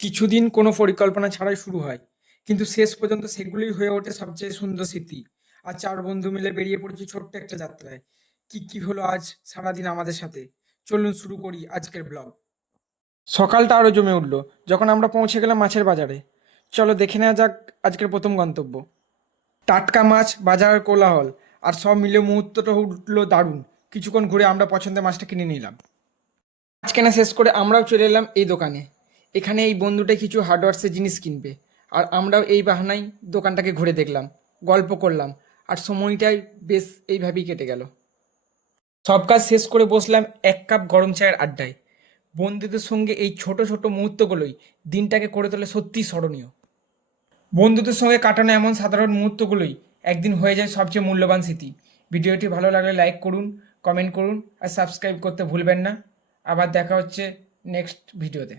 কিছুদিন কোনো পরিকল্পনা ছাড়াই শুরু হয়, কিন্তু শেষ পর্যন্ত সেগুলোই হয়ে ওঠে সবচেয়ে সুন্দর স্মৃতি। আর চার বন্ধু মিলে বেরিয়ে পড়েছি ছোট্ট একটা যাত্রায়। কি কি হলো আজ সারাদিন আমাদের সাথে, চলুন শুরু করি আজকের ব্লগ। সকালটা আরো জমে উঠলো যখন আমরা পৌঁছে গেলাম মাছের বাজারে। চলো দেখে নেওয়া যাক আজকের প্রথম গন্তব্য। টাটকা মাছ, বাজারের কোলাহল, আর সব মিলে মুহূর্তটা উঠলো দারুণ। কিছুক্ষণ ঘুরে আমরা পছন্দের মাছটা কিনে নিলাম। মাছ কেনা শেষ করে আমরাও চলে এলাম এই দোকানে। এখানে এই বন্ধুটাই কিছু হার্ডওয়্যার্সের জিনিস কিনবে, আর আমরাও এই বাহানায় দোকানটাকে ঘুরে দেখলাম, গল্প করলাম, আর সময়টাই বেশ এইভাবেই কেটে গেল। সব কাজ শেষ করে বসলাম এক কাপ গরম চায়ের আড্ডায়। বন্ধুদের সঙ্গে এই ছোট ছোট মুহূর্তগুলোই দিনটাকে করে তোলে সত্যিই স্মরণীয়। বন্ধুদের সঙ্গে কাটানো এমন সাধারণ মুহূর্তগুলোই একদিন হয়ে যায় সবচেয়ে মূল্যবান স্মৃতি। ভিডিওটি ভালো লাগলে লাইক করুন, কমেন্ট করুন আর সাবস্ক্রাইব করতে ভুলবেন না। আবার দেখা হচ্ছে নেক্সট ভিডিওতে।